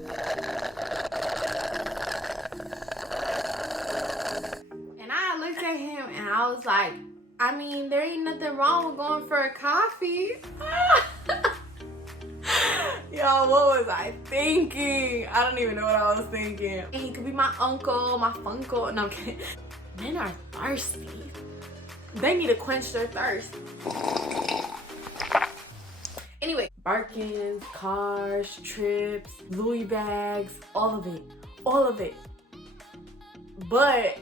And I looked at him and I was like, I mean, there ain't nothing wrong with going for a coffee. Yo, what was I thinking? I don't even know what I was thinking. And he could be my uncle, my funkle. No, I'm kidding. Men are thirsty. They need to quench their thirst. Anyway, Birkins, cars, trips, Louis bags, all of it. All of it. But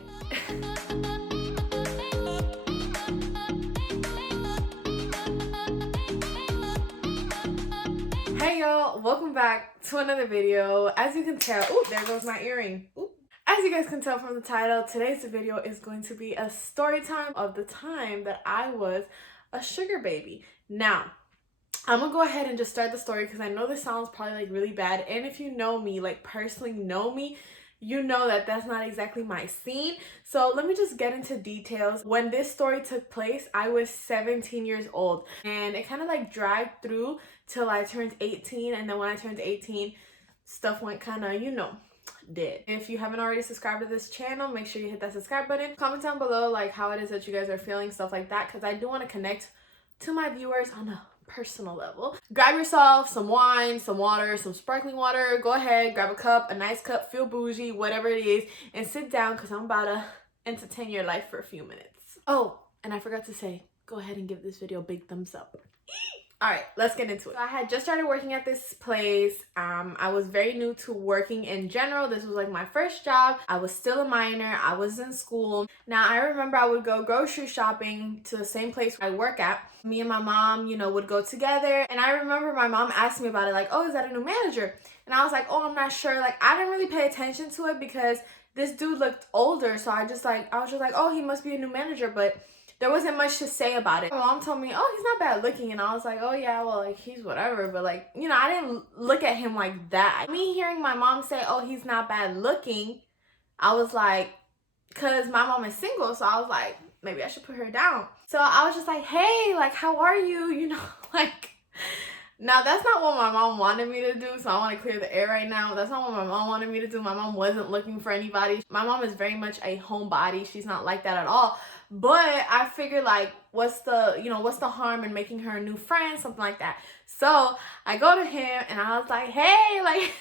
hey y'all, welcome back to another video. As you can tell, oh, there goes my earring. Ooh. As you guys can tell from the title, today's video is going to be a story time of the time that I was a sugar baby. Now, I'm gonna go ahead and just start the story because I know this sounds probably like really bad, and if you know me, like personally know me, you know that that's not exactly my scene. So let me just get into details. When this story took place, I was 17 years old, and it kind of like dragged through till I turned 18, and then when I turned 18, stuff went kind of, you know, dead. If you haven't already subscribed to this channel, make sure you hit that subscribe button. Comment down below like how it is that you guys are feeling, stuff like that, because I do want to connect to my viewers on a personal level. Grab yourself some wine, some water, some sparkling water. Go ahead, grab a cup, a nice cup, feel bougie, whatever it is, and sit down because I'm about to entertain your life for a few minutes. Oh, and I forgot to say, go ahead and give this video a big thumbs up. All right, let's get into it. So I had just started working at this place. I was very new to working in general. This was like my first job. I was still a minor. I was in school. Now, I remember I would go grocery shopping to the same place I work at. Me and my mom, you know, would go together. And I remember my mom asked me about it, like, oh, is that a new manager? And I was like, oh, I'm not sure. Like, I didn't really pay attention to it because this dude looked older. So I was just like, oh, he must be a new manager. But there wasn't much to say about it. My mom told me, oh, he's not bad looking. And I was like, oh yeah, well, like, he's whatever. But like, you know, I didn't look at him like that. Me hearing my mom say, oh, he's not bad looking, I was like, cause my mom is single. So I was like, maybe I should put her down. So I was just like, hey, like, how are you? You know, like, now that's not what my mom wanted me to do. So I want to clear the air right now. That's not what my mom wanted me to do. My mom wasn't looking for anybody. My mom is very much a homebody. She's not like that at all. But I figured, like, what's the harm in making her a new friend, something like that. So I go to him and I was like, hey, like,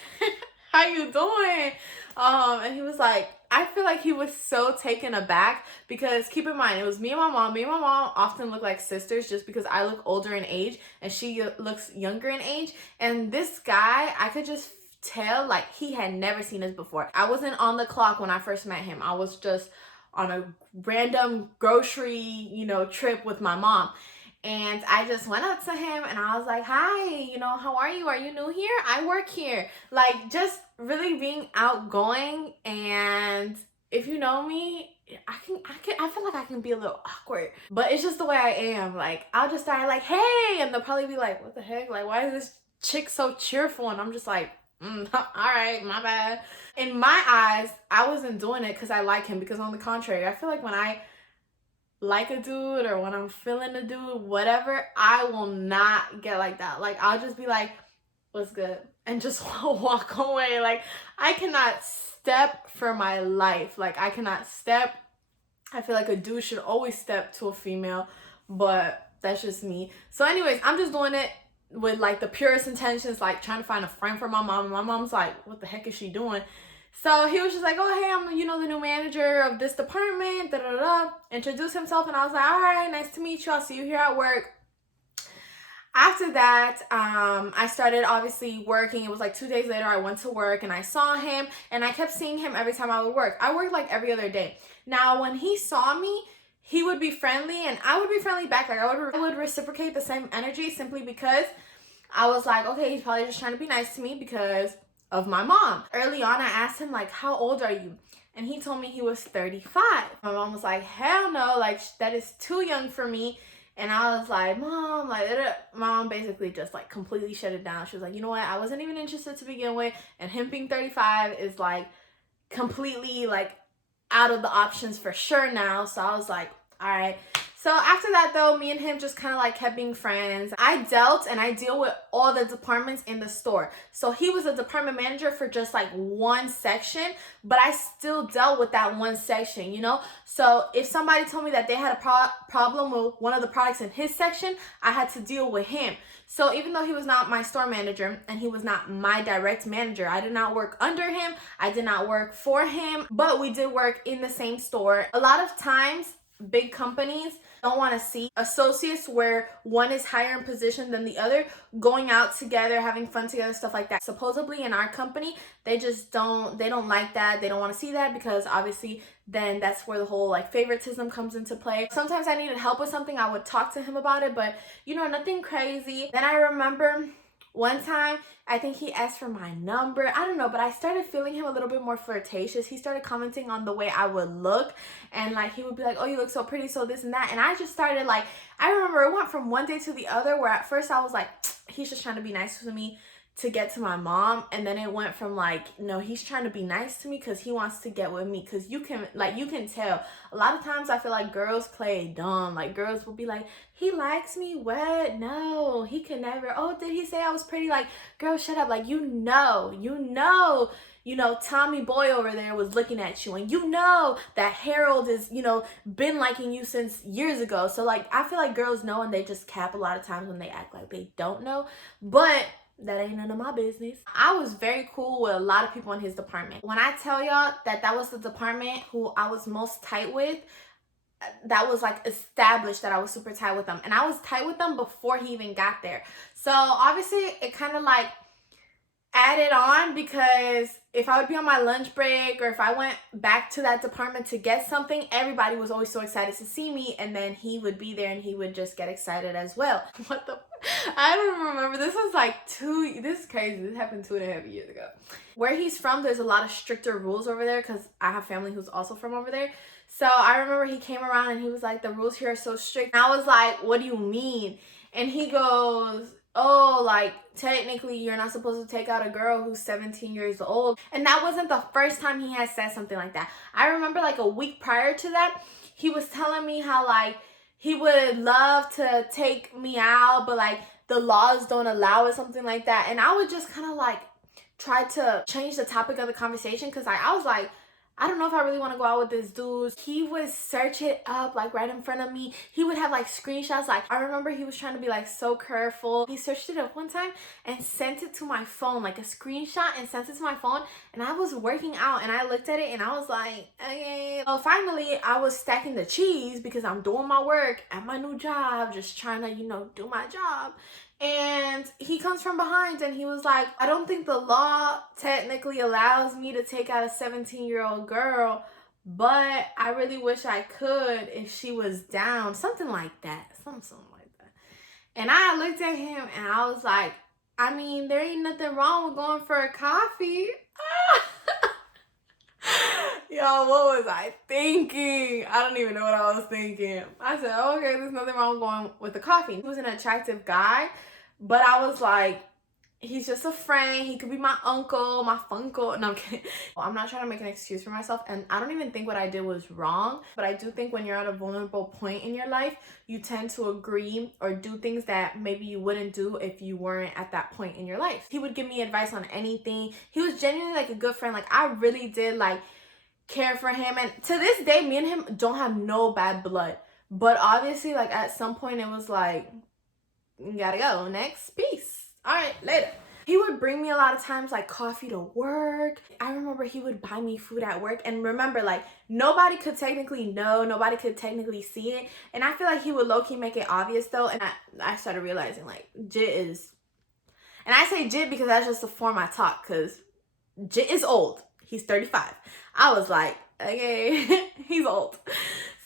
how you doing? And he was like, I feel like he was so taken aback because keep in mind, it was me and my mom. Me and my mom often look like sisters just because I look older in age and she looks younger in age. And this guy, I could just tell, like, he had never seen us before. I wasn't on the clock when I first met him. I was just on a random grocery, you know, trip with my mom. And I just went up to him and I was like, hi, you know, how are you? Are you new here? I work here. Like, just really being outgoing. And if you know me, I feel like I can be a little awkward, but it's just the way I am. Like, I'll just start like, hey, and they'll probably be like, what the heck? Like, why is this chick so cheerful? And I'm just like, all right, my bad. In my eyes, I wasn't doing it because I like him, because on the contrary, I feel like when I like a dude or when I'm feeling a dude, whatever, I will not get like that. Like, I'll just be like, what's good? And just walk away. Like, I cannot step for my life. Like, I cannot step. I feel like a dude should always step to a female, but that's just me. So anyways, I'm just doing it with like the purest intentions, like trying to find a friend for my mom. And my mom's like, what the heck is she doing? So he was just like, oh, hey, I'm, you know, the new manager of this department, da da da. Introduced himself, and I was like, all right, nice to meet you. I'll see you here at work. After that, I started obviously working. It was like 2 days later, I went to work and I saw him, and I kept seeing him every time I would work. I worked like every other day. Now, when he saw me, he would be friendly and I would be friendly back. Like, I would reciprocate the same energy simply because I was like, okay, he's probably just trying to be nice to me because of my mom. Early on, I asked him, like, how old are you? And he told me he was 35. My mom was like, hell no, like, that is too young for me. And I was like, mom, like, mom basically just like completely shut it down. She was like, you know what? I wasn't even interested to begin with. And him being 35 is like completely like out of the options for sure now. So I was like, all right. So after that though, me and him just kind of like kept being friends. I dealt and I deal with all the departments in the store. So he was a department manager for just like one section, but I still dealt with that one section, you know? So if somebody told me that they had a problem with one of the products in his section, I had to deal with him. So even though he was not my store manager and he was not my direct manager, I did not work under him, I did not work for him, but we did work in the same store. A lot of times, big companies don't want to see associates where one is higher in position than the other going out together, having fun together, stuff like that. Supposedly in our company, they don't like that. They don't want to see that because obviously then that's where the whole like favoritism comes into play. Sometimes I needed help with something, I would talk to him about it, but you know, nothing crazy. Then I remember one time, I think he asked for my number. I don't know, but I started feeling him a little bit more flirtatious. He started commenting on the way I would look. And like, he would be like, oh, you look so pretty, so this and that. And I just started like, I remember it went from one day to the other where at first I was like, he's just trying to be nice to me to get to my mom. And then it went from like, no, he's trying to be nice to me because he wants to get with me. Because you can tell a lot of times I feel like girls play dumb. Like girls will be like, he likes me. What? No, he can never. Oh, did he say I was pretty? Like, girl, shut up. Like, you know, Tommy Boy over there was looking at you, and you know that Harold is, been liking you since years ago. So like, I feel like girls know, and they just cap a lot of times when they act like they don't know. But that ain't none of my business. I was very cool with a lot of people in his department. When I tell y'all that that was the department who I was most tight with, that was like established that I was super tight with them. And I was tight with them before he even got there. So obviously it kind of like added on, because if I would be on my lunch break or if I went back to that department to get something, everybody was always so excited to see me, and then he would be there and he would just get excited as well. What the? I don't remember. This was like this is crazy. This happened 2.5 years ago. Where he's from, there's a lot of stricter rules over there because I have family who's also from over there. So I remember he came around and he was like, the rules here are so strict. And I was like, what do you mean? And he goes, oh, like, technically you're not supposed to take out a girl who's 17 years old. And that wasn't the first time he had said something like that. I remember like a week prior to that, he was telling me how like he would love to take me out, but like the laws don't allow it, something like that. And I would just kind of like try to change the topic of the conversation, because I was like, I don't know if I really want to go out with this dude. He would search it up like right in front of me. He would have like screenshots. Like I remember he was trying to be like so careful. He searched it up one time and sent it to my phone, like a screenshot, and sent it to my phone. And I was working out and I looked at it and I was like, okay. So finally I was stacking the cheese because I'm doing my work at my new job, just trying to, do my job. And he comes from behind and he was like, I don't think the law technically allows me to take out a 17-year-old girl, but I really wish I could if she was down. Something like that. Something like that. And I looked at him and I was like, I mean, there ain't nothing wrong with going for a coffee. Yo, what was I thinking? I don't even know what I was thinking. I said, okay, there's nothing wrong with going with the coffee. He was an attractive guy, but I was like, he's just a friend. He could be my uncle, my funkle. No, I'm kidding. I'm not trying to make an excuse for myself, and I don't even think what I did was wrong, but I do think when you're at a vulnerable point in your life, you tend to agree or do things that maybe you wouldn't do if you weren't at that point in your life. He would give me advice on anything. He was genuinely like a good friend. Like I really did like care for him, and to this day me and him don't have no bad blood, but obviously like at some point it was like, gotta go, next, peace, all right, later. He would bring me a lot of times like coffee to work. I remember he would buy me food at work, and remember, like nobody could technically know, nobody could technically see it, and I feel like he would low-key make it obvious though. And I started realizing like Jit is, and I say Jit because that's just the form I talk, because Jit is old. He's 35. I was like, okay, he's old.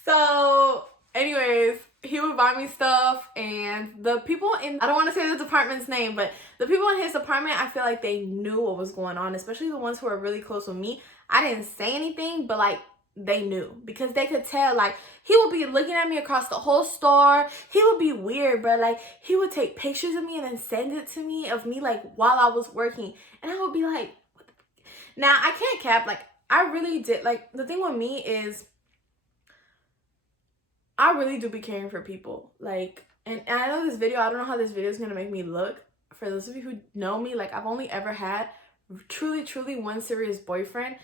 So anyways, he would buy me stuff, and the people in, I don't want to say the department's name, but the people in his department, I feel like they knew what was going on, especially the ones who are really close with me. I didn't say anything, but like they knew, because they could tell. Like he would be looking at me across the whole store. He would be weird, but like he would take pictures of me and then send it to me of me like while I was working, and I would be like, now, I can't cap, like, I really did, like, the thing with me is, I really do be caring for people. Like, and I know this video, I don't know how this video is gonna make me look. For those of you who know me, like, I've only ever had truly one serious boyfriend.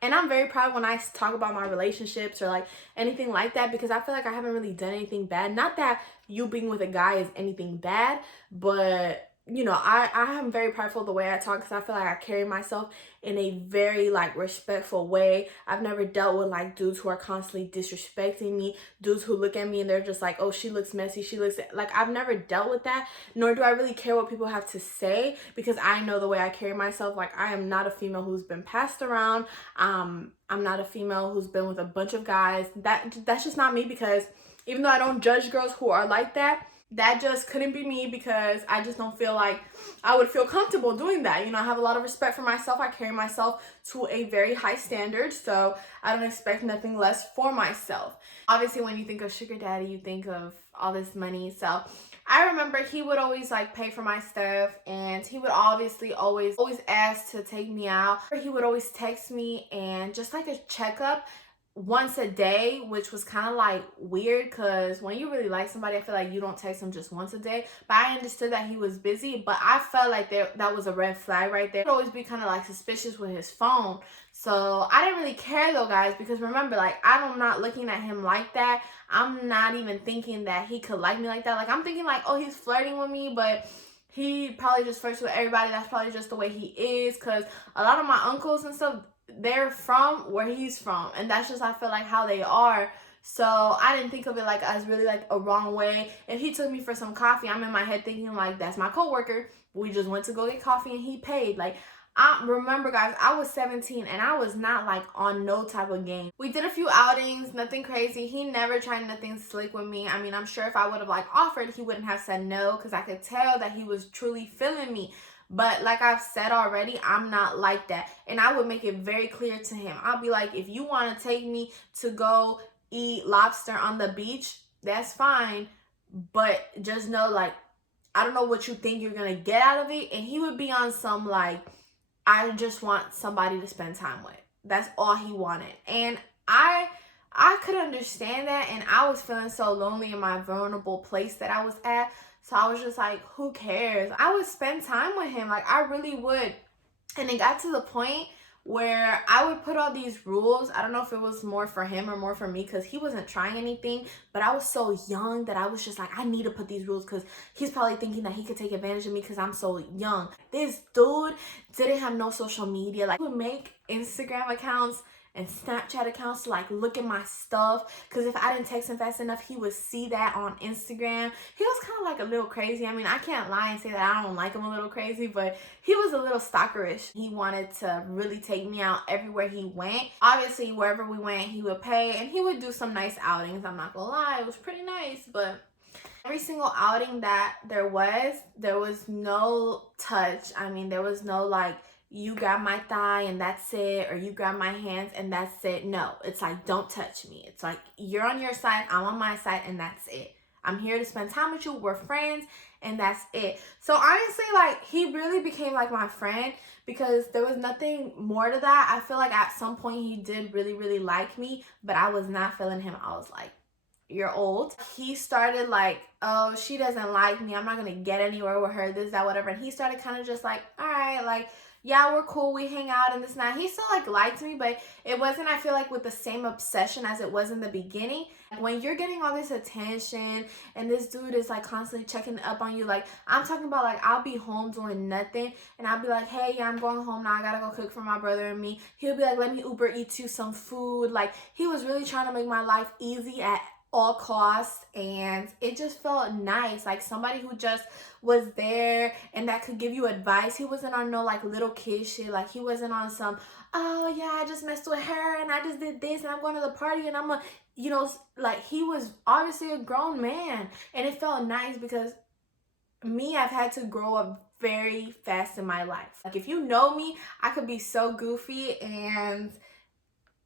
And I'm very proud when I talk about my relationships or like anything like that, because I feel like I haven't really done anything bad. Not that you being with a guy is anything bad, but you know, I am very prideful of the way I talk, because I feel like I carry myself in a very like respectful way. I've never dealt with like dudes who are constantly disrespecting me, dudes who look at me and they're just like, oh, she looks messy, she looks like, I've never dealt with that, nor do I really care what people have to say, because I know the way I carry myself. Like, I am not a female who's been passed around. I'm not a female who's been with a bunch of guys. That's just not me, because even though I don't judge girls who are like that, that just couldn't be me, because I just don't feel like I would feel comfortable doing that. You know, I have a lot of respect for myself. I carry myself to a very high standard, so I don't expect nothing less for myself. Obviously, when you think of sugar daddy, you think of all this money. So I remember he would always like pay for my stuff, and he would obviously always ask to take me out. He would always text me and just like a checkup once a day, which was kind of like weird, because when you really like somebody, I feel like you don't text them just once a day. But I understood that he was busy, but I felt like that was a red flag right there. I'd always be kind of like suspicious with his phone. So I didn't really care though, guys, because remember, like, I'm not looking at him like that. I'm not even thinking that he could like me like that. Like, I'm thinking like, oh, he's flirting with me, but he probably just flirts with everybody. That's probably just the way he is, because a lot of my uncles and stuff, they're from where he's from, and that's just, I feel like, how they are. So I didn't think of it like as really like a wrong way. If he took me for some coffee, I'm in my head thinking like, that's my coworker, we just went to go get coffee and he paid. Like, I remember, guys, I was 17 and I was not like on no type of game. We did a few outings, nothing crazy. He never tried nothing slick with me. I mean, I'm sure if I would have like offered, he wouldn't have said no, because I could tell that he was truly feeling me. But like I've said already, I'm not like that. And I would make it very clear to him. I'll be like, if you want to take me to go eat lobster on the beach, that's fine. But just know, like, I don't know what you think you're going to get out of it. And he would be on some like, I just want somebody to spend time with. That's all he wanted. And I could understand that. And I was feeling so lonely in my vulnerable place that I was at. So I was just like, who cares? I would spend time with him. Like, I really would. And it got to the point where I would put all these rules. I don't know if it was more for him or more for me, because he wasn't trying anything. But I was so young that I was just like, I need to put these rules, because he's probably thinking that he could take advantage of me because I'm so young. This dude didn't have no social media. Like, he would make Instagram accounts and Snapchat accounts to like look at my stuff, because if I didn't text him fast enough, he would see that on Instagram. He was kind of like a little crazy. I mean, I can't lie and say that I don't like him a little crazy, but he was a little stalkerish. He wanted to really take me out everywhere he went. Obviously, wherever we went, he would pay, and he would do some nice outings. I'm not gonna lie, it was pretty nice. But every single outing that there was no touch. I mean, there was no like, you grab my thigh and that's it, or you grab my hands and that's it. No, it's like, don't touch me. It's like, you're on your side, I'm on my side, and that's it. I'm here to spend time with you, we're friends, and that's it. So honestly, like, he really became like my friend, because there was nothing more to that. I feel like at some point he did really like me, but I was not feeling him. I was like, you're old. He started like, oh, she doesn't like me, I'm not gonna get anywhere with her, this, that, whatever. And he started kind of just like, all right, like, yeah, we're cool, we hang out and this and that. He still like liked me, but it wasn't, I feel like, with the same obsession as it was in the beginning. When you're getting all this attention and this dude is like constantly checking up on you, like, I'm talking about, like, I'll be home doing nothing and I'll be like, hey, yeah, I'm going home now, I gotta go cook for my brother and me. He'll be like, let me Uber eat you some food. Like, he was really trying to make my life easy at all costs, and it just felt nice, like somebody who just was there and that could give you advice. He wasn't on no like little kid shit. Like, he wasn't on some, oh yeah, I just messed with her and I just did this and I'm going to the party and I'm a, you know, like, he was obviously a grown man. And it felt nice, because me, I've had to grow up very fast in my life. Like, if you know me, I could be so goofy, and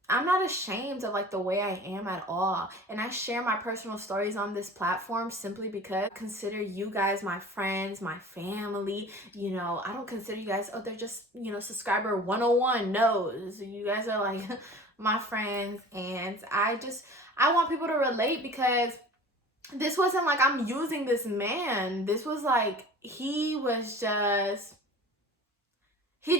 I'm not ashamed of like the way I am at all. And I share my personal stories on this platform simply because I consider you guys my friends, my family. You know, I don't consider you guys, oh, they're just, you know, subscriber 101. No, you guys are like my friends, and I want people to relate, because this wasn't like I'm using this man. This was like he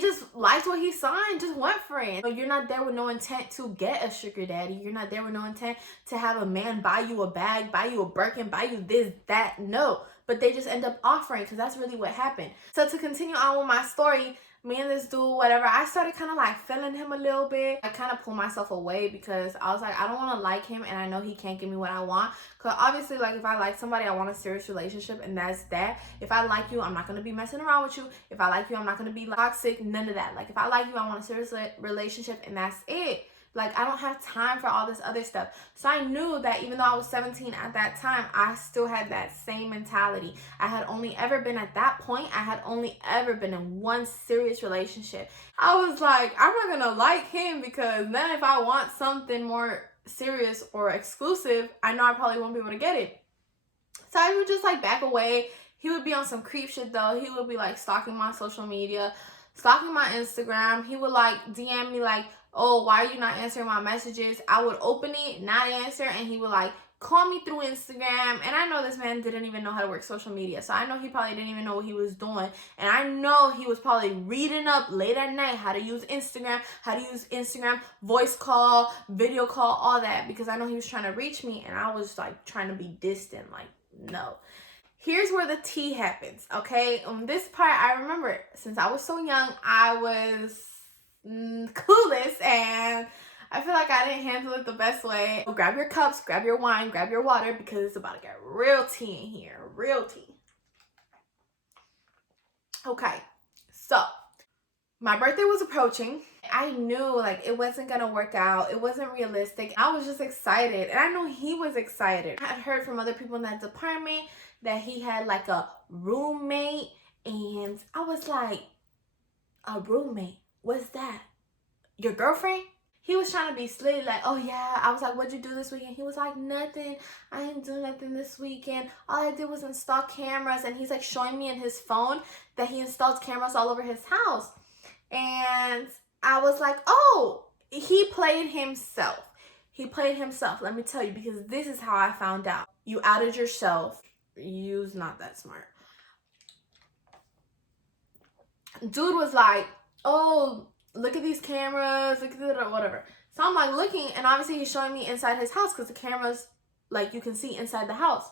just liked what he saw and just went for it. But you're not there with no intent to get a sugar daddy. You're not there with no intent to have a man buy you a bag, buy you a Birkin, buy you this, that. No. But they just end up offering, because that's really what happened. So to continue on with my story, me and this dude, whatever, I started kind of like feeling him a little bit. I kind of pulled myself away, because I was like, I don't want to like him, and I know he can't give me what I want. Because obviously, like, if I like somebody, I want a serious relationship, and that's that. If I like you, I'm not going to be messing around with you. If I like you, I'm not going to be toxic, none of that. Like, if I like you, I want a serious relationship, and that's it. Like, I don't have time for all this other stuff. So I knew that even though I was 17 at that time, I still had that same mentality. I had only ever been at that point, I had only ever been in one serious relationship. I was like, I'm not gonna like him, because then if I want something more serious or exclusive, I know I probably won't be able to get it. So I would just like back away. He would be on some creep shit though. He would be like stalking my social media, stalking my Instagram. He would like DM me like, oh, why are you not answering my messages? I would open it, not answer, and he would like call me through Instagram. And I know this man didn't even know how to work social media, so I know he probably didn't even know what he was doing. And I know he was probably reading up late at night how to use Instagram, voice call, video call, all that, because I know he was trying to reach me, and I was like trying to be distant. Like, no. Here's where the tea happens, okay? On this part, I remember, since I was so young, I was clueless, and I feel like I didn't handle it the best way. So grab your cups, grab your wine, grab your water, because it's about to get real tea in here. Real tea. Okay, so my birthday was approaching. I knew like it wasn't gonna work out. It wasn't realistic. I was just excited, and I know he was excited. I had heard from other people in that department that he had like a roommate, and I was like, a roommate? What's that? Your girlfriend? He was trying to be slick, like, oh yeah. I was like, what'd you do this weekend? He was like, nothing. I didn't do nothing this weekend. All I did was install cameras. And he's like showing me in his phone that he installed cameras all over his house. And I was like, oh, he played himself. He played himself. Let me tell you, because this is how I found out. You outed yourself. You's not that smart. Dude was like, oh, look at these cameras, look at it, or whatever. So I'm like looking, and obviously he's showing me inside his house, because the cameras, like, you can see inside the house.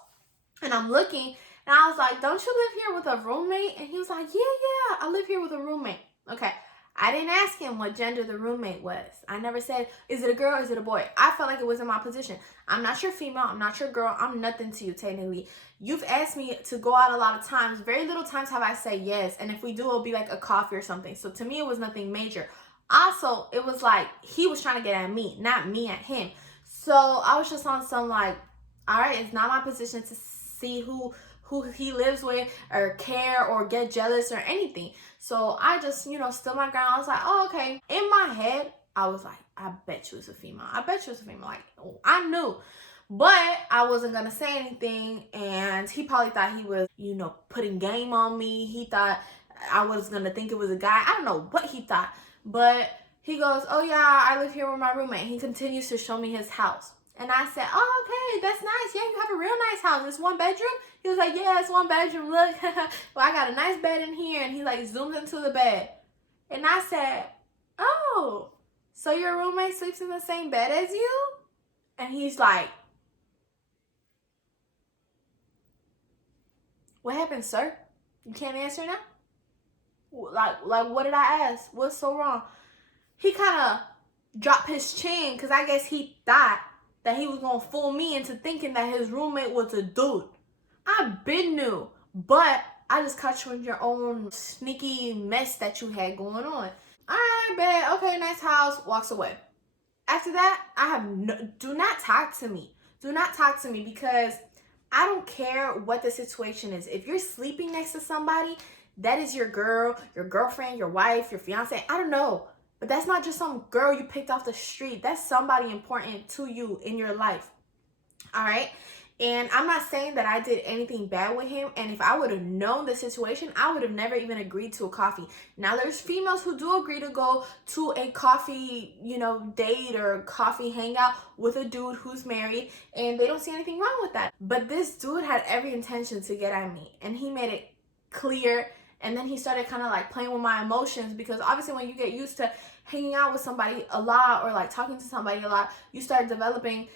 And I'm looking, and I was like, don't you live here with a roommate? And he was like, yeah, I live here with a roommate. Okay, I didn't ask him what gender the roommate was. I never said, is it a girl or is it a boy? I felt like it was in my position. I'm not your female, I'm not your girl, I'm nothing to you technically. You've asked me to go out a lot of times. Very little times have I said yes. And if we do, it'll be like a coffee or something. So to me, it was nothing major. Also, it was like he was trying to get at me, not me at him. So I was just on some like, all right, it's not my position to see who he lives with or care or get jealous or anything. So I just, you know, stood my ground. I was like, oh, okay. In my head, I was like, I bet you it's a female. I bet you it's a female. Like, I knew. But I wasn't going to say anything. And he probably thought he was, you know, putting game on me. He thought I was going to think it was a guy. I don't know what he thought. But he goes, oh, yeah, I live here with my roommate. He continues to show me his house. And I said, oh, okay, that's nice. Yeah, you have a real nice house. It's one bedroom? He was like, yeah, it's one bedroom. Look, well, I got a nice bed in here. And he like zoomed into the bed. And I said, oh, so your roommate sleeps in the same bed as you? And he's like, what happened, sir? You can't answer now? Like what did I ask? What's so wrong? He kind of dropped his chin, because I guess he thought that he was going to fool me into thinking that his roommate was a dude. I been knew, but I just caught you in your own sneaky mess that you had going on. All right, bet. Okay, nice house. Walks away. After that, do not talk to me. Do not talk to me, because I don't care what the situation is. If you're sleeping next to somebody, that is your girl, your girlfriend, your wife, your fiance. I don't know. But that's not just some girl you picked off the street. That's somebody important to you in your life. All right? And I'm not saying that I did anything bad with him. And if I would have known the situation, I would have never even agreed to a coffee. Now, there's females who do agree to go to a coffee, date or coffee hangout with a dude who's married, and they don't see anything wrong with that. But this dude had every intention to get at me, and he made it clear. And then he started kind of like playing with my emotions, because obviously when you get used to hanging out with somebody a lot or like talking to somebody a lot, you start developing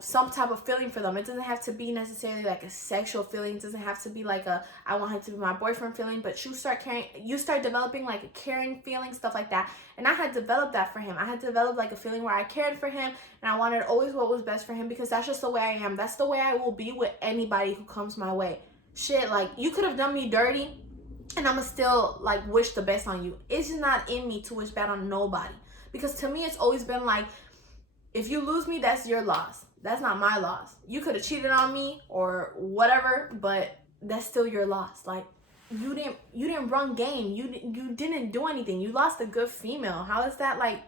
some type of feeling for them. It doesn't have to be necessarily like a sexual feeling. It doesn't have to be like a I want him to be my boyfriend feeling, but you start developing like a caring feeling, stuff like that. And I had developed that for him. I had developed like a feeling where I cared for him, and I wanted always what was best for him, because that's just the way I am. That's the way I will be with anybody who comes my way. Shit, like, you could have done me dirty and I'ma still like wish the best on you. It's just not in me to wish bad on nobody, because to me it's always been like, if you lose me, that's your loss. That's not my loss. You could have cheated on me or whatever, but that's still your loss. Like, you didn't run game. You didn't do anything. You lost a good female. How is that like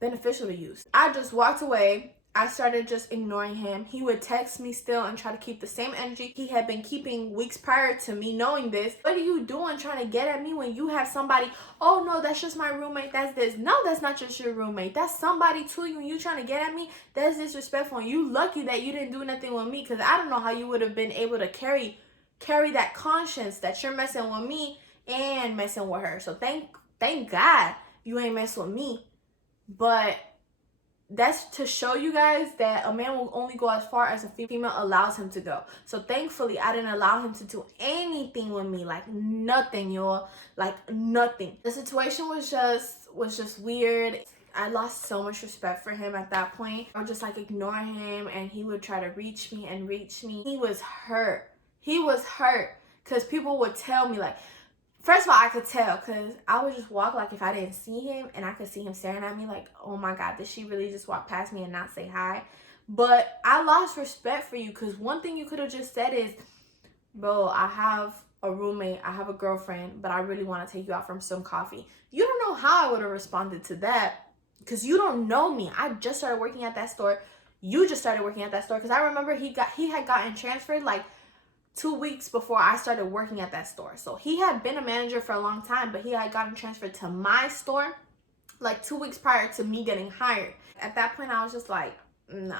beneficial to you? I just walked away. I started just ignoring him. He would text me still and try to keep the same energy he had been keeping weeks prior to me knowing this. What are you doing trying to get at me when you have somebody? Oh no, that's just my roommate, that's this. No, that's not just your roommate. That's somebody to you, and you trying to get at me? That's disrespectful. And you lucky that you didn't do nothing with me, because I don't know how you would have been able to carry that conscience that you're messing with me and messing with her. So thank God you ain't mess with me. But that's to show you guys that a man will only go as far as a female allows him to go. So thankfully, I didn't allow him to do anything with me. Like, nothing, y'all. Like, nothing. The situation was just weird. I lost so much respect for him at that point. I would just like ignore him, and he would try to reach me. He was hurt. Because people would tell me, like, first of all, I could tell, because I would just walk like if I didn't see him, and I could see him staring at me like, oh my God, did she really just walk past me and not say hi? But I lost respect for you, because one thing you could have just said is, bro, I have a roommate, I have a girlfriend, but I really want to take you out for some coffee. You don't know how I would have responded to that, because you don't know me. I just started working at that store. You just started working at that store, because I remember he had gotten transferred like 2 weeks before I started working at that store. So he had been a manager for a long time, but he had gotten transferred to my store like 2 weeks prior to me getting hired. At that point, I was just like, no.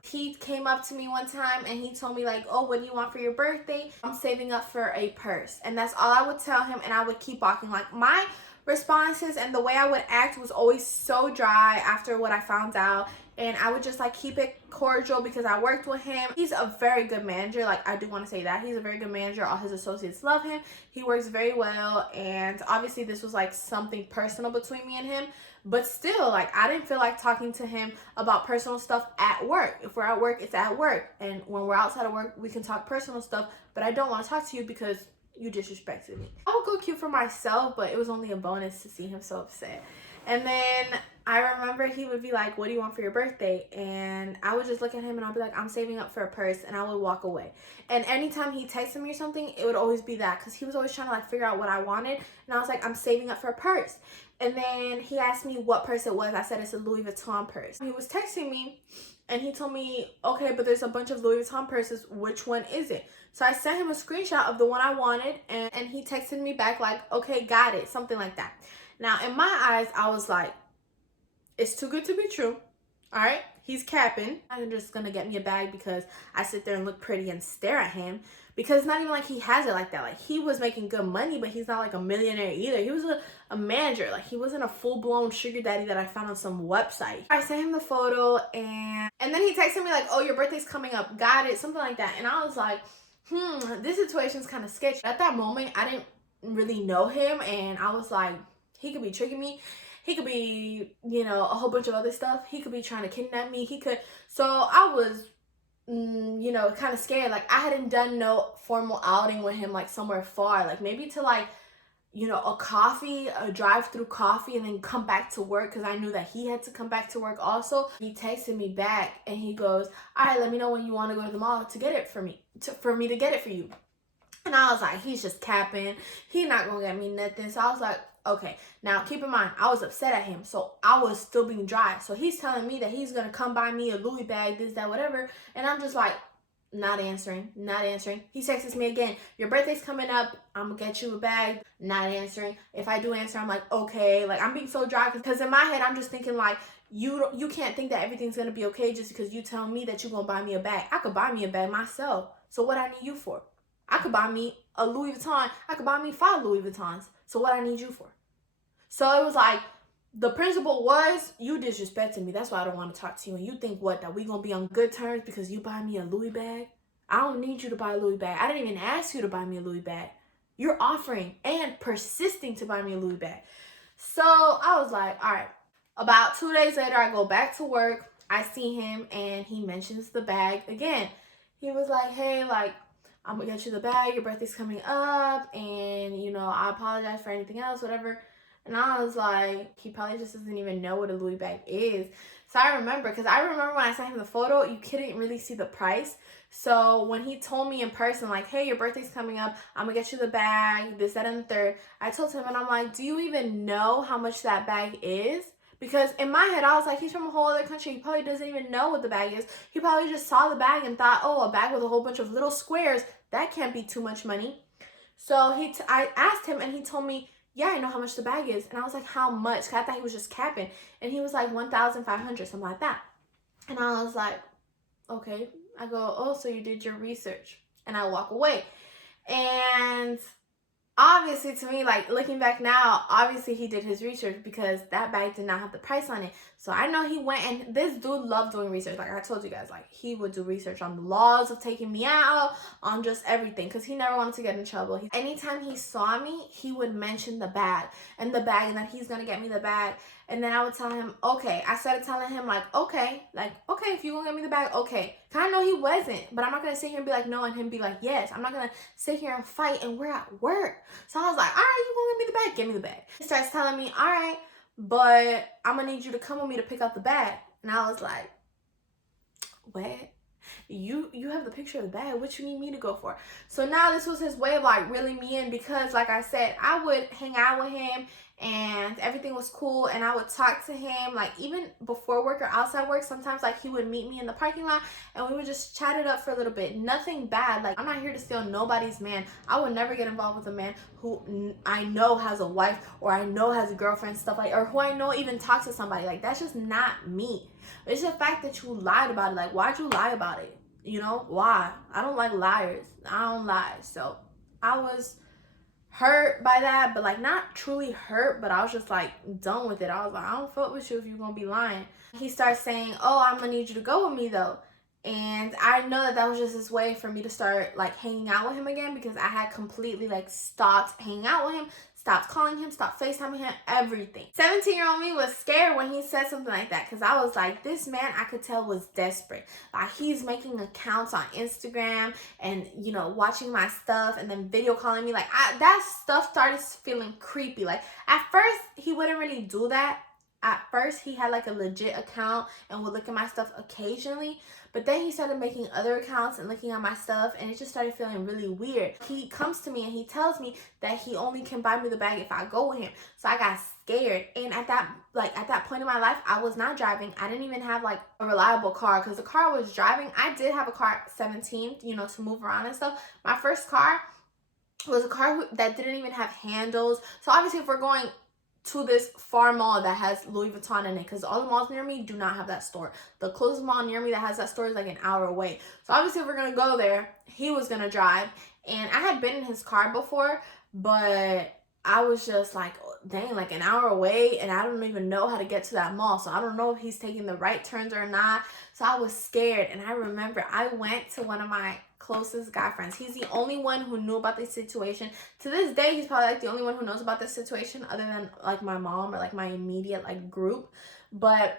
He came up to me one time and he told me like, oh, what do you want for your birthday? I'm saving up for a purse. And that's all I would tell him, and I would keep walking. Like, my responses and the way I would act was always so dry after what I found out. And I would just like keep it cordial, because I worked with him. He's a very good manager. Like, I do want to say that he's a very good manager. All his associates love him. He works very well. And obviously this was like something personal between me and him. But still, like, I didn't feel like talking to him about personal stuff at work. If we're at work, it's at work. And when we're outside of work, we can talk personal stuff. But I don't want to talk to you because you disrespected me. I would go cute for myself, but it was only a bonus to see him so upset. And then I remember he would be like, what do you want for your birthday? And I would just look at him and I'll be like, I'm saving up for a purse, and I would walk away. And anytime he texted me or something, it would always be that, because he was always trying to like figure out what I wanted. And I was like, I'm saving up for a purse. And then he asked me what purse it was. I said, it's a Louis Vuitton purse. He was texting me and he told me, okay, but there's a bunch of Louis Vuitton purses. Which one is it? So I sent him a screenshot of the one I wanted, and he texted me back like, okay, got it, something like that. Now, in my eyes, I was like, it's too good to be true. All right, he's capping. I'm just gonna get me a bag because I sit there and look pretty and stare at him, because it's not even like he has it like that. Like, he was making good money, but he's not like a millionaire either. He was a manager. Like, he wasn't a full-blown sugar daddy that I found on some website. I sent him the photo, and then he texted me like, oh, your birthday's coming up, got it, something like that. And I was like, this situation's kind of sketchy. At that moment, I didn't really know him, and I was like, he could be tricking me. He could be, a whole bunch of other stuff. He could be trying to kidnap me. So I was, kind of scared. Like, I hadn't done no formal outing with him, like, somewhere far. Like, maybe to, like, a drive-through coffee, and then come back to work, because I knew that he had to come back to work also. He texted me back, and he goes, all right, let me know when you want to go to the mall to get it for me, for me to get it for you. And I was like, he's just capping. He's not going to get me nothing. So I was like, Okay, now keep in mind, I was upset at him, so I was still being dry. So he's telling me that he's gonna come buy me a Louis bag, this, that, whatever, and I'm just like, not answering, not answering. He texts me again, your birthday's coming up, I'm gonna get you a bag, not answering. If I do answer, I'm like, okay. Like, I'm being so dry because in my head, I'm just thinking like, you can't think that everything's gonna be okay just because you tell me that you're gonna buy me a bag. I could buy me a bag myself. So what I need you for? I could buy me a Louis Vuitton. I could buy me 5 Louis Vuittons. So what I need you for? So it was like, the principle was, you disrespecting me. That's why I don't want to talk to you. And you think what, that we gonna be on good terms because you buy me a Louis bag? I don't need you to buy a Louis bag. I didn't even ask you to buy me a Louis bag. You're offering and persisting to buy me a Louis bag. So I was like, all right. About 2 days later, I go back to work. I see him and he mentions the bag again. He was like, hey, like, I'm gonna get you the bag. Your birthday's coming up. And, you know, I apologize for anything else, whatever. And I was like, he probably just doesn't even know what a Louis bag is. So I remember, because I remember when I sent him the photo, you couldn't really see the price. So when he told me in person, like, hey, your birthday's coming up, I'm gonna get you the bag, this, that, and the third. I told him, and I'm like, do you even know how much that bag is? Because in my head, I was like, he's from a whole other country. He probably doesn't even know what the bag is. He probably just saw the bag and thought, oh, a bag with a whole bunch of little squares, that can't be too much money. So I asked him, and he told me, yeah, I know how much the bag is. And I was like, how much? Because I thought he was just capping. And he was like, 1,500, something like that. And I was like, okay. I go, oh, so you did your research. And I walk away. And obviously, to me, like, looking back now, obviously he did his research because that bag did not have the price on it. So I know he went, and this dude loved doing research. Like I told you guys, like, he would do research on the laws of taking me out, on just everything, because he never wanted to get in trouble. Anytime he saw me, he would mention the bag, and that he's gonna get me the bag. And then I would tell him, okay. I started telling him, like, okay, if you gonna get me the bag, okay. Cause I know he wasn't, but I'm not gonna sit here and be like, no, and him be like, yes. I'm not gonna sit here and fight, and we're at work. So I was like, all right, you gonna get me the bag? Give me the bag. He starts telling me, all right, but I'm gonna need you to come with me to pick up the bag. And I was like, what? You have the picture of the bag. What you need me to go for? So now this was his way of like reeling me in, because like I said, I would hang out with him and everything was cool, and I would talk to him like even before work or outside work. Sometimes like he would meet me in the parking lot and we would just chat it up for a little bit. Nothing bad. Like, I'm not here to steal nobody's man. I would never get involved with a man who I know has a wife, or I know has a girlfriend, stuff like, or who I know even talks to somebody. Like, that's just not me. It's the fact that you lied about it. Like, why'd you lie about it? You know, why? I don't like liars. I don't lie. So I was hurt by that, but like not truly hurt, but I was just like done with it. I was like, I don't fuck with you if you're gonna be lying. He starts saying, oh, I'm gonna need you to go with me though. And I know that that was just his way for me to start like hanging out with him again, because I had completely like stopped hanging out with him, stopped calling him, stopped FaceTiming him, everything. 17-year-old me was scared when he said something like that, because I was like, this man, I could tell, was desperate. Like, he's making accounts on Instagram and, you know, watching my stuff and then video calling me. Like, that stuff started feeling creepy. Like, at first, he wouldn't really do that. At first, he had like a legit account and would look at my stuff occasionally. But then he started making other accounts and looking at my stuff, and it just started feeling really weird. He comes to me and he tells me that he only can buy me the bag if I go with him. So I got scared. And at that point in my life, I was not driving. I didn't even have like a reliable car, because the car I was driving, I did have a car at 17, you know, to move around and stuff. My first car was a car that didn't even have handles. So obviously, if we're going to this far mall that has Louis Vuitton in it, because all the malls near me do not have that store. The closest mall near me that has that store is like an hour away. So obviously, if we're gonna go there, he was gonna drive. And I had been in his car before, but I was just like, dang, like an hour away, and I don't even know how to get to that mall. So I don't know if he's taking the right turns or not. So I was scared. And I remember I went to one of my closest guy friends. He's the only one who knew about this situation. To this day, he's probably like the only one who knows about this situation, other than like my mom or like my immediate like group. But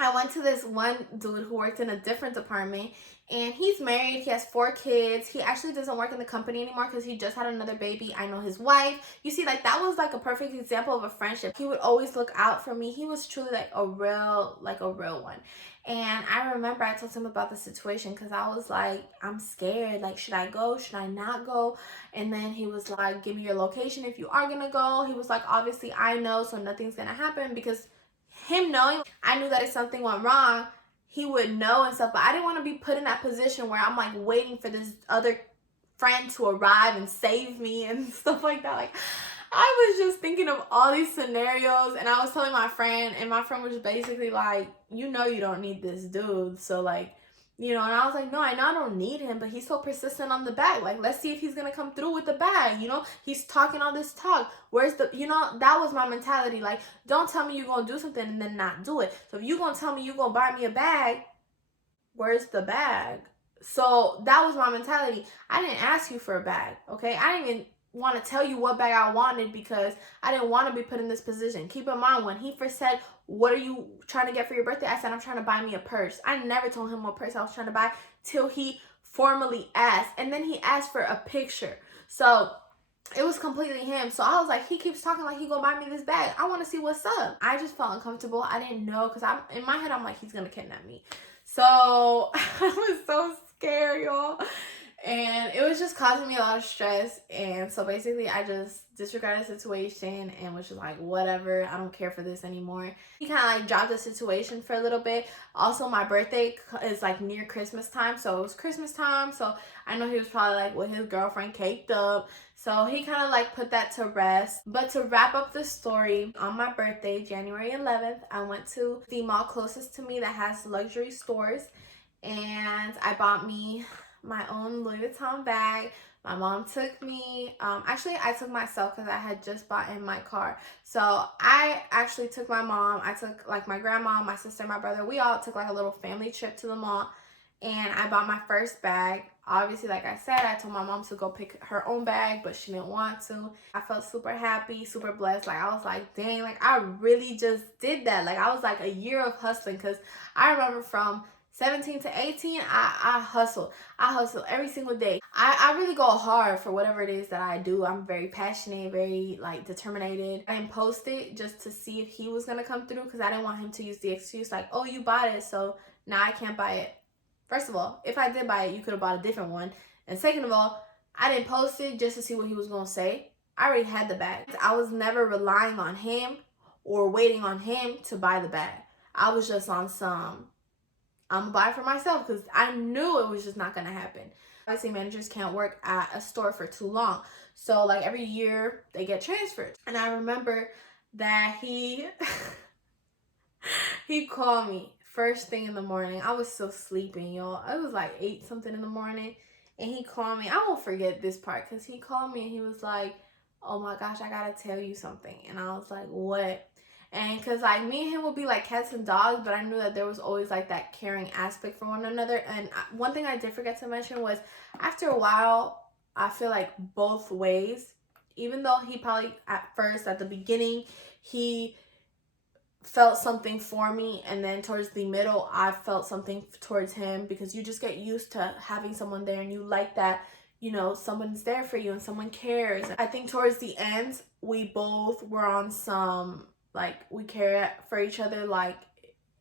I went to this one dude who worked in a different department, and he's married. He has 4 kids. He actually doesn't work in the company anymore because he just had another baby. I know his wife. You see, like, that was like a perfect example of a friendship. He would always look out for me. He was truly like a real one. And I remember I told him about the situation because I was like, I'm scared. Like, should I go? Should I not go? And then he was like, give me your location if you are gonna go. He was like, obviously I know, so nothing's gonna happen, because him knowing, I knew that if something went wrong, he would know and stuff. But I didn't want to be put in that position where I'm like waiting for this other friend to arrive and save me and stuff like that. Like, I was just thinking of all these scenarios, and I was telling my friend, and my friend was basically like, you know, you don't need this dude, so like, you know. And I was like, no, I know I don't need him, but he's so persistent on the bag. Like, let's see if he's gonna come through with the bag. You know, he's talking all this talk. Where's the, you know, that was my mentality. Like, don't tell me you're gonna do something and then not do it. So if you're gonna tell me you're gonna buy me a bag, where's the bag? So that was my mentality. I didn't ask you for a bag, okay? I didn't even want to tell you what bag I wanted because I didn't want to be put in this position. Keep in mind, when he first said, what are you trying to get for your birthday? I said, I'm trying to buy me a purse. I never told him what purse I was trying to buy till he formally asked. And then he asked for a picture. So it was completely him. So I was like, he keeps talking like he gonna buy me this bag. I want to see what's up. I just felt uncomfortable. I didn't know, because I'm in my head, I'm like, he's gonna kidnap me. So I was so scared, y'all. And it was just causing me a lot of stress. And so basically I just disregarded the situation and was just like, whatever, I don't care for this anymore. He kind of like dropped the situation for a little bit. Also, my birthday is like near Christmas time, so it was Christmas time, so I know he was probably like with his girlfriend caked up. So he kind of like put that to rest. But to wrap up the story, on my birthday, January 11th, I went to the mall closest to me that has luxury stores, and I bought me my own Louis Vuitton bag. My mom took me. Actually, I took myself because I had just bought in my car. So I actually took my mom. I took like my grandma, my sister, my brother. We all took like a little family trip to the mall. And I bought my first bag. Obviously, like I said, I told my mom to go pick her own bag, but she didn't want to. I felt super happy, super blessed. Like, I was like, dang, like I really just did that. Like, I was like a year of hustling, because I remember from 17 to 18, I hustle. I hustle every single day. I really go hard for whatever it is that I do. I'm very passionate, very like determined. I didn't post it just to see if he was gonna come through, because I didn't want him to use the excuse like, oh, you bought it, so now I can't buy it. First of all, if I did buy it, you could have bought a different one. And second of all, I didn't post it just to see what he was gonna say. I already had the bag. I was never relying on him or waiting on him to buy the bag. I was just on some, I'm gonna buy it for myself, because I knew it was just not gonna happen. Obviously, managers can't work at a store for too long. So like every year they get transferred. And I remember that he he called me first thing in the morning. I was still sleeping, y'all. It was like 8 something in the morning. And he called me. I won't forget this part, because he called me and he was like, oh my gosh, I gotta tell you something. And I was like, what? And because like me and him would be like cats and dogs, but I knew that there was always like that caring aspect for one another. And one thing I did forget to mention was, after a while, I feel like both ways, even though he probably at first, at the beginning, he felt something for me, and then towards the middle I felt something towards him, because you just get used to having someone there and you like that, you know, someone's there for you and someone cares. I think towards the end we both were on some like, we care for each other like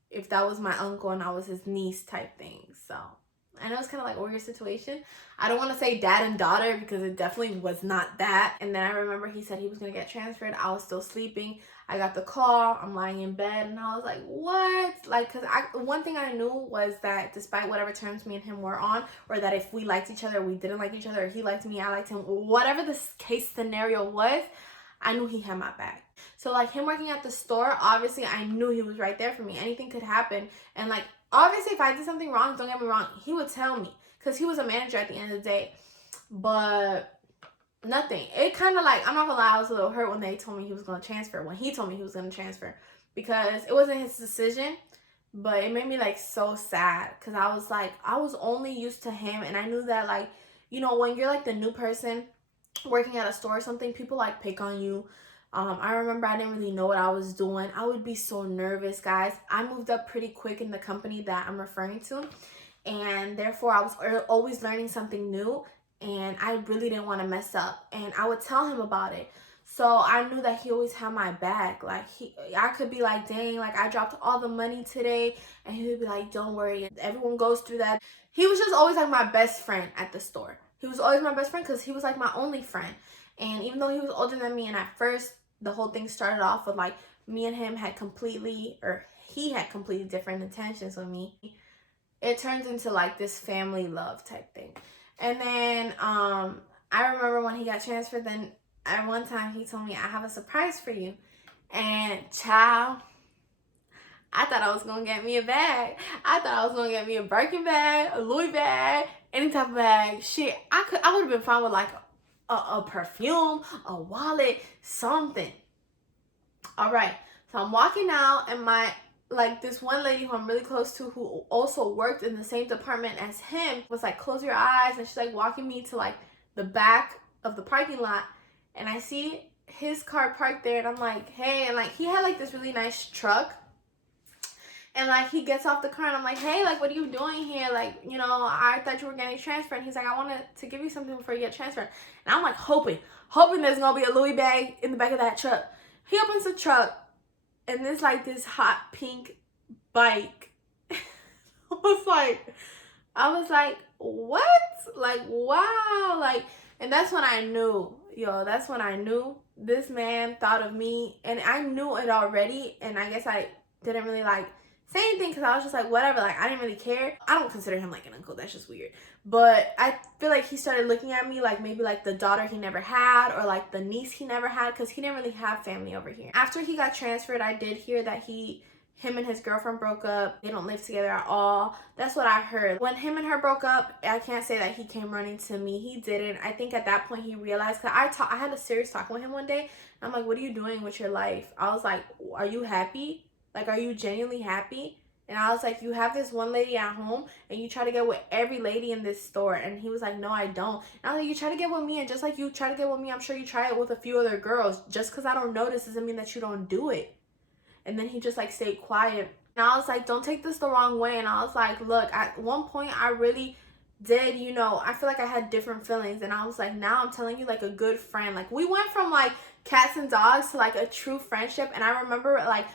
if that was my uncle and I was his niece type thing. So I know it's kind of like a weird situation. I don't want to say dad and daughter, because it definitely was not that. And then I remember he said he was going to get transferred. I was still sleeping. I got the call. I'm lying in bed and I was like, what? Like, because one thing I knew was that despite whatever terms me and him were on, or that if we liked each other, we didn't like each other, or he liked me, I liked him, whatever the case scenario was, I knew he had my back. So like him working at the store, obviously I knew he was right there for me. Anything could happen. And like, obviously if I did something wrong, don't get me wrong, he would tell me, because he was a manager at the end of the day. But nothing. It kind of like, I'm not gonna lie, I was a little hurt when they told me he was gonna transfer, when he told me he was gonna transfer, because it wasn't his decision. But it made me like so sad, because I was like, I was only used to him, and I knew that like, you know, when you're like the new person working at a store or something, people like pick on you. I remember I didn't really know what I was doing. I would be so nervous, guys. I moved up pretty quick in the company that I'm referring to, and therefore I was always learning something new, and I really didn't want to mess up, and I would tell him about it. So I knew that he always had my back. Like, I could be like, dang, like I dropped all the money today, and he would be like, don't worry, everyone goes through that. He was just always like my best friend at the store. He was always my best friend because he was like my only friend. And even though he was older than me, and at first the whole thing started off with like me and him had completely, or he had completely different intentions with me, it turns into like this family love type thing. And then I remember when he got transferred, then at one time he told me, I have a surprise for you. And child, I thought I was gonna get me a bag. I thought I was gonna get me a Birkin bag, a Louis bag, any type of bag. Shit, I would have been fine with like a perfume, a wallet, something. All right, so I'm walking out, and this one lady who I'm really close to, who also worked in the same department as him, was like, close your eyes, and she's like walking me to like the back of the parking lot, and I see his car parked there, and I'm like, hey, and like he had like this really nice truck. And like he gets off the car, and I'm like, hey, like what are you doing here? Like, you know, I thought you were getting transferred. And he's like, I wanted to give you something before you get transferred. And I'm like hoping there's gonna be a Louis bag in the back of that truck. He opens the truck, and there's like this hot pink bike. I was like, what? Like, wow. Like, and that's when I knew, that's when I knew this man thought of me. And I knew it already, and I guess I didn't really like say anything because I was just like, whatever, like I didn't really care. I don't consider him like an uncle, that's just weird. But I feel like he started looking at me like maybe like the daughter he never had, or like the niece he never had, because he didn't really have family over here. After he got transferred, I did hear that him and his girlfriend broke up. They don't live together at all. That's what I heard. When him and her broke up, I can't say that he came running to me. He didn't. I think at that point he realized, because I had a serious talk with him one day. I'm like, what are you doing with your life? I was like, are you happy? Like, are you genuinely happy? And I was like, you have this one lady at home, and you try to get with every lady in this store. And he was like, no, I don't. And I was like, you try to get with me, and just like you try to get with me, I'm sure you try it with a few other girls. Just because I don't notice doesn't mean that you don't do it. And then he just like stayed quiet. And I was like, don't take this the wrong way. And I was like, look, at one point I really did, I feel like I had different feelings. And I was like, now I'm telling you, like a good friend. Like, we went from like cats and dogs to like a true friendship. And I remember like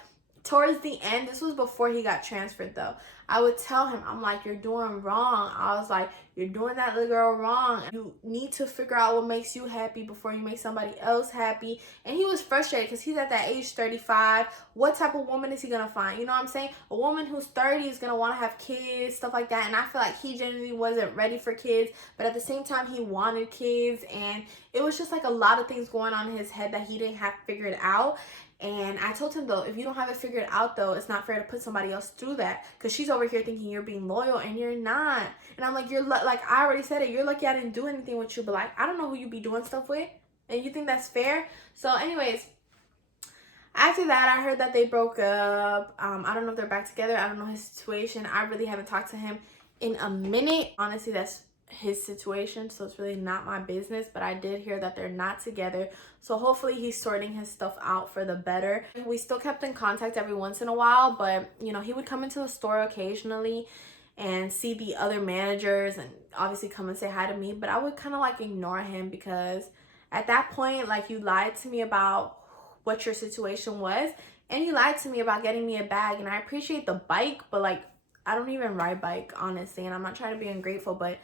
towards the end, this was before he got transferred though, I would tell him, I'm like, you're doing wrong. I was like, you're doing that little girl wrong. You need to figure out what makes you happy before you make somebody else happy. And he was frustrated because he's at that age 35. What type of woman is he gonna find? You know what I'm saying? A woman who's 30 is gonna want to have kids, stuff like that. And I feel like he genuinely wasn't ready for kids, but at the same time he wanted kids. And it was just like a lot of things going on in his head that he didn't have figured out. And I told him, though, if you don't have it figured out, though, it's not fair to put somebody else through that, because she's over here thinking you're being loyal and you're not. And I'm like, like I already said it, you're lucky I didn't do anything with you, but like I don't know who you be doing stuff with, and you think that's fair? So anyways, after that, I heard that they broke up. I don't know if they're back together. I don't know his situation. I really haven't talked to him in a minute. Honestly, that's his situation, so it's really not my business. But I did hear that they're not together, so hopefully he's sorting his stuff out for the better. We still kept in contact every once in a while, but he would come into the store occasionally and see the other managers and obviously come and say hi to me, but I would kind of like ignore him, because at that point, like, you lied to me about what your situation was, and you lied to me about getting me a bag. And I appreciate the bike, but like I don't even ride bike, honestly, and I'm not trying to be ungrateful, but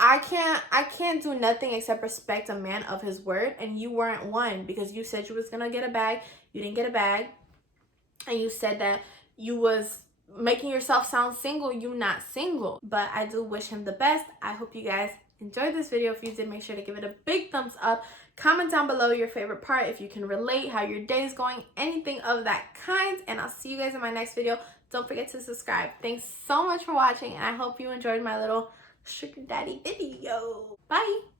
I can't do nothing except respect a man of his word, and you weren't one, because you said you was gonna get a bag, you didn't get a bag, and you said that you was making yourself sound single. You not single. But I do wish him the best. I hope you guys enjoyed this video. If you did, make sure to give it a big thumbs up. Comment down below your favorite part, if you can relate, how your day is going, anything of that kind, and I'll see you guys in my next video. Don't forget to subscribe. Thanks so much for watching, and I hope you enjoyed my little sugar daddy video. Bye.